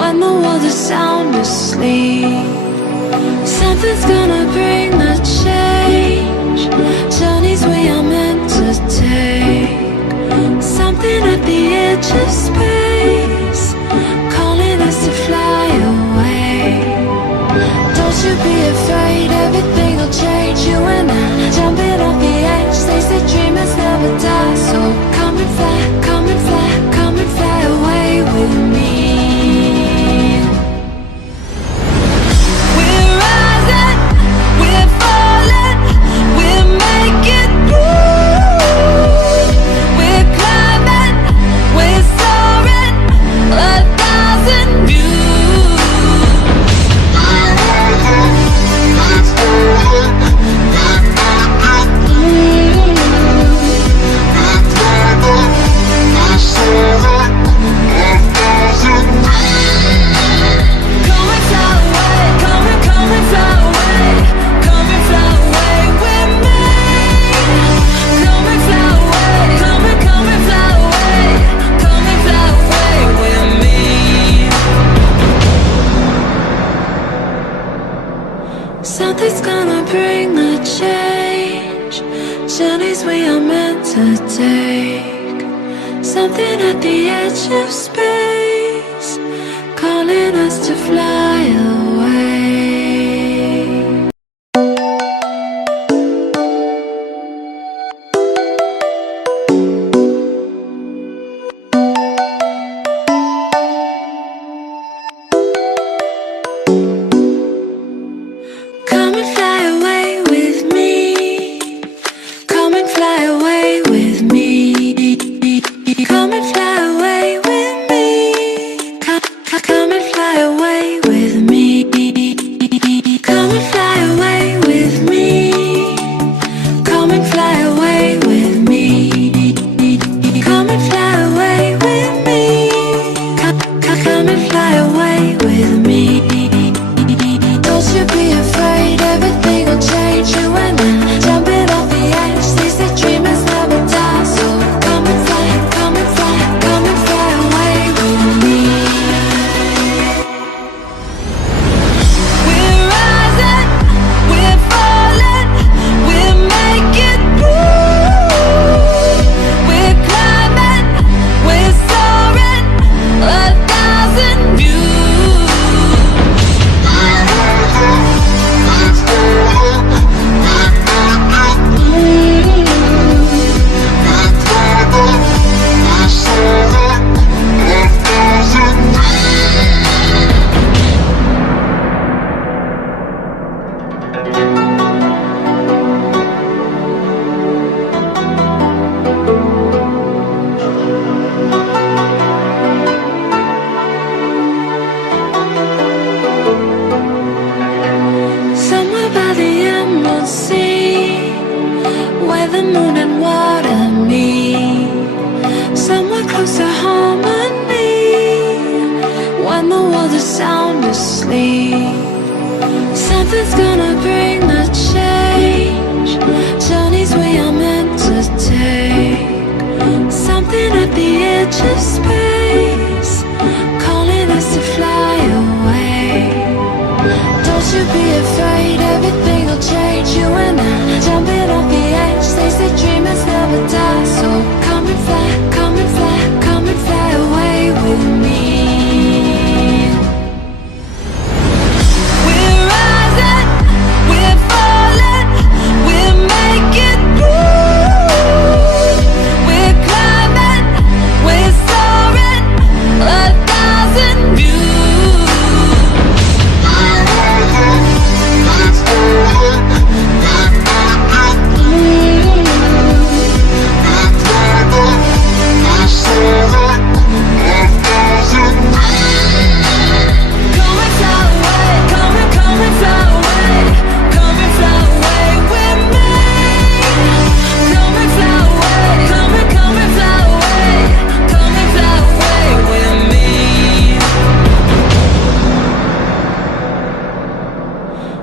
when the world is sound asleep. Something's gonna bring the change, journeys we are meant to take. Something at the edge of space, calling us to fly away. Don't you be afraid, everything will change. You and I, jumping off the edge. They say dreamers never die, so come and fly, come and fly, come and fly away with me. We're rising, we're falling, we're making through. We're climbing, we're soaring, 1,000 views. Something's gonna bring the change, journeys we are meant to take. Something at the edge of space, calling us to fly away. Come and fly away with me. Come and fly away with me. Come and fly away with me. Come and fly away with me. Come and fly away with me. Come and fly away with me. Come and fly away with me. Come and fly away with me. Don't you be afraid, everything will change. You and I, jumping off the edge. They say dreamers never die, so come and fly, come and fly, come and fly away with me. We're rising, we're falling, we're making through. We're climbing, we're soaring, 1,000 views. Somewhere by the emerald sea, where the moon and water meet. Somewhere close to harmony, when the world is sound asleep. Something's gonna bring the change, journeys we are meant to take. Something at the edge of space, calling us to fly away. Don't you be afraid, everything will change. You and I, jumping off the edge. They say dreamers never die, so come and fly, come and fly, come and fly away with me. We're rising, we're falling, we're making through. We're climbing, we're soaring, 1,000 views.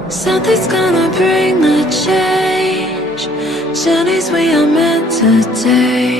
Something's gonna bring the change, journeys we are meant to take.